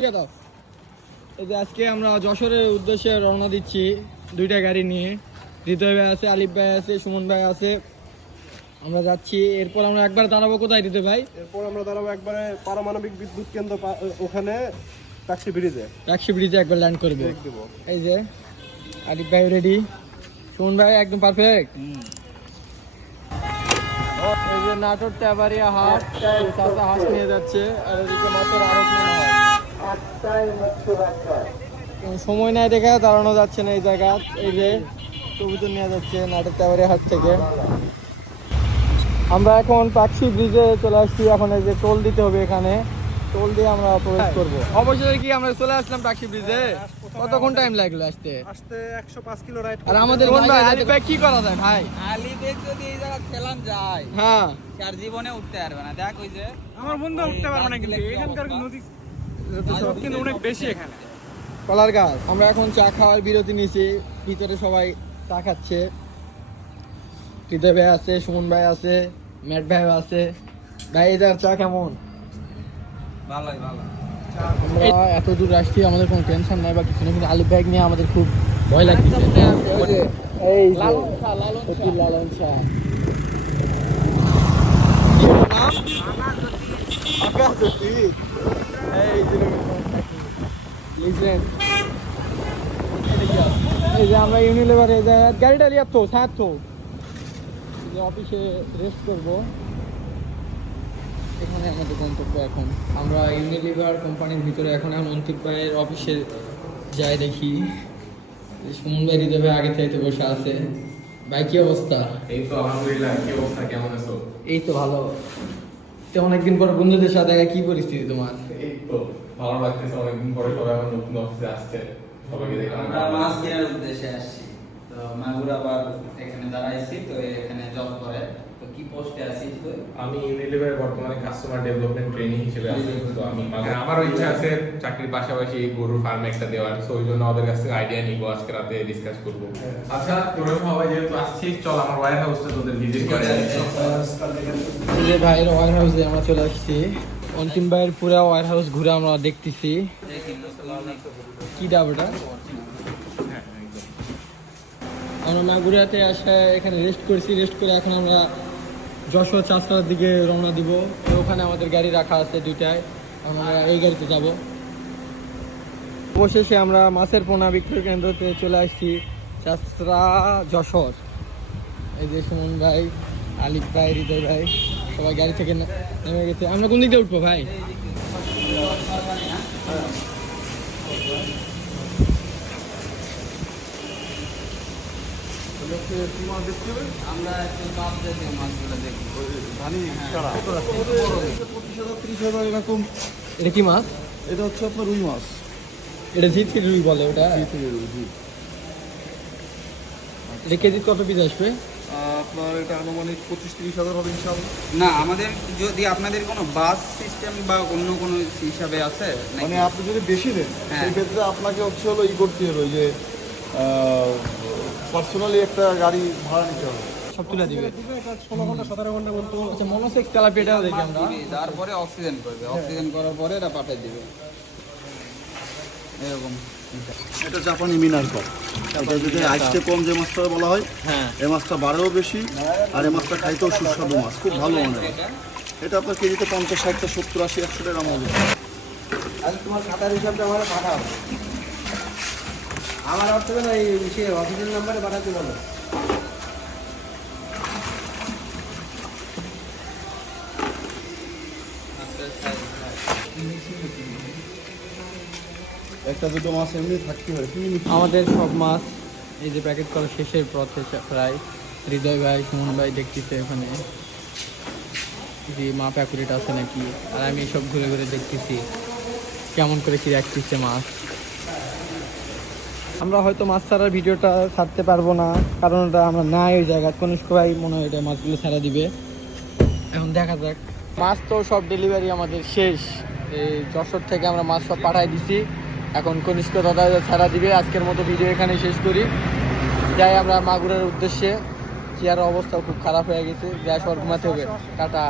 এই যে আজকে আমরা যশোরের উদ্দেশ্যে রওনা দিচ্ছি দুইটা গাড়ি নিয়ে। হৃদয় ভাই আছে, আলিফ ভাই আছে, সুমন ভাই আছে। আমরা যাচ্ছি। এরপর আমরা একবার দাঁড়াবো কোথায় হৃদয় ভাই? এরপর আমরা দাঁড়াবো একবারে পারমাণবিক বিদ্যুৎ কেন্দ্র ওখানে ট্যাক্সি ব্রিজে একবার ল্যান্ড করবো। এই যে আলিফ ভাই রেডি, সুমন ভাই একদম পারফেক্ট। এই যে নাটোর তেবাড়িয়া হাট, চাচা হাঁস নিয়ে যাচ্ছে আর ওদিকে মাছের আড়ত মনে হয়। সময় নাই দেখে দাঁড়ানো যাচ্ছে না এই জায়গা। এই যে কবুতর নিয়ে যাচ্ছে নাটোর তেবাড়িয়া হাট থেকে। আমরা এখন ট্যাক্সি ব্রিজে চলে আসছি। এখন এই যে টোল দিতে হবে, এখানে টোল দিয়ে আমরা প্রবেশ করবো। অবশ্যই কি আমরা চলে আসলাম ট্যাক্সি ব্রিজে। কতক্ষণ টাইম লাগলো আসতে? 105 কিলো রাইড। আর আমাদের আলিফ ভাই কি করা যায় ভাই? আলি দেখ যদি এই জায়গা খেলাম যায়, হ্যাঁ আর জীবনে উঠতে পারবে না। দেখ ওই যে আমার বন্ধু উঠতে পারবে না, কিন্তু এখানকার নদী কিন্তু অনেক বেশি এখানে। কলার গাছ। আমরা এখন চা খাওয়ার বিরতি নিয়েছি। ভিতরে সবাই চা খাচ্ছে। হৃদয় ভাই আছে, সুমন ভাই আছে, ম্যাট ভাই আছে। ভাই এদের চা কেমন? ভালোই ভালো। আমরা এত দূর আসছি, আমাদের কোনো টেনশন নাই বা কিছু না, কিন্তু আলিফ ব্যাগ নিয়ে আমাদের খুব ভয় লাগছে। এই লালন শাহ এই যে আমরা ইউনিলেভারে গাড়িটা লিয়ে তো সাত তো অফিসে রেস্ট করবো। এখানে আমাদের গন্তব্য। এখন আমরা ইউনিলিভার কোম্পানির ভিতরে এখন অন্তিক ভাইয়ের অফিসে যাই, দেখি সুমন ভাই হৃদয় ভাই আগে চাইতে বসে আছে। ভাই কি অবস্থা? এই তো আলহামদুলিল্লাহ। কি অবস্থা, কেমন আছো? এই তো ভালো। তো অনেকদিন পর বন্ধুদের সাথে দেখা, কি পরিস্থিতি তোমার? এই তো ভালো লাগতেছে, অনেকদিন পরে সবাই আমার নতুন অফিসে আসছে, সবাইকে দেখে আমরা মাছ কেনার উদ্দেশ্যে আসছি। তো মাগুর আবার এখানে দাঁড়াইছি, তো এখানে জব করে। তো কি পোস্টে আছিস তুই? আমি ইউনিলিভার বর্তমানে কাস্টমার ডেভেলপমেন্ট ট্রেনিং হিসেবে আছি। তো আমি আমারও ইচ্ছা আছে চাকরির পাশাপাশি গরুর ফার্ম একটা দেওয়ার। তো ওই জন্য ওদের কাছ থেকে আইডিয়া নিবো, আজকে রাতে ডিসকাস করবো। আচ্ছা তোরা সবাই যেহেতু আসছিস, চল আমার ওয়ার হাউসটা তোদের ভিজিট করে এই যে ভাইয়ের ওয়ার হাউসে আমরা চলে আসছি। অন্তিম ভাইয়ের পুরো ওয়ার হাউস ঘুরে আমরা দেখতেছি। কি ডাব এটা? আমরা মাগুরাতে আসা এখানে রেস্ট করছি। রেস্ট করে এখন আমরা যশোর চাষড়ার দিকে রওনা দিব। ওখানে আমাদের গাড়ি রাখা আছে দুইটায়, আমরা এই গাড়িতে যাব। অবশেষে আমরা মাছের পোনা বিক্রয় কেন্দ্রতে চলে আসছি, চাষড়া যশোর। এই যে সুমন ভাই, আলিফ ভাই, হৃদয় ভাই সবাই গাড়ি থেকে নেমে গেছে। আমরা কোন দিক দিয়ে উঠবো ভাই? আমরা একটু মাছ দেখি, মাছগুলো দেখি। এরকম। এটা কি মাছ? এটা হচ্ছে আপনার রুই মাছ। এটা জিত রুই বলে ওটা। এটা কেজি কত পিস আসবে? আপনার এটা আনুমানিক 25-30 হাজার হবে ইনশাআল্লাহ। না, আমাদের যদি আপনাদের কোনো বাস সিস্টেম বা অন্য কোনো হিসাবে আছে নাকি? মানে আপনি যদি বেশি দেন সেই ক্ষেত্রে আপনাকে হচ্ছে হলো করতে হবে যে পার্সোনালি একটা গাড়ি ভাড়া নিতে হবে। সব তুলে দিবে 16 ঘন্টা 17 ঘন্টা মতো। আচ্ছা, মনোসেক্স তেলাপিয়াটাও দেখি আমরা। তারপরে অক্সিজেন করবে, অক্সিজেন করার পরে এটা পাঠিয়ে দিবে এরকম। এটা জাপানি মিনার কপ। এটা যদি আইসতে কম যে মাছটা বলা হয়, হ্যাঁ, এই মাছটা বাড়েও বেশি আর এই মাছটা খাইতেও সুস্বাদু মাছ, খুব ভালো মানের। এটা আপনার কেজিতে 50, 60, 70, 80, 100 টাকা মজুদ। আজ তোমার খাতার হিসাবটা আমার পাঠাও। আমার অর্থ না এই অফিসের নাম্বারে পাঠাতে বলো। একটা দুটো মাছ এমনি থাকতে পারে। আমাদের সব মাছ এই যে প্যাকেট করা শেষের পথে প্রায়। হৃদয় ভাই, সুমন ভাই দেখতেছে ওখানে যে মাপ অ্যাকুরেট আছে নাকি, আর আমি সব ঘুরে ঘুরে দেখতেছি কেমন করে কি রাখতেছে মাছ। আমরা হয়তো মাছ ছাড়ার ভিডিওটা ছাড়তে পারবো না, কারণ ওটা আমরা নাই ওই জায়গায়। কনিষ্ক ভাই মনে হয় এটা মাছগুলো ছাড়া দিবে। এখন দেখা যাক। মাছ তো সব ডেলিভারি আমাদের শেষ। এই যশোর থেকে আমরা মাছ সব পাঠাই দিছি। এখন কনিষ্ক দাদা ছাড়া দিবে। আজকের মতো ভিডিও এখানে শেষ করি। যাই আমরা মাগুরার উদ্দেশ্যে। চেয়ারের অবস্থা খুব খারাপ হয়ে গেছে, যাই সব ঘুমাতে হবে। টাটা।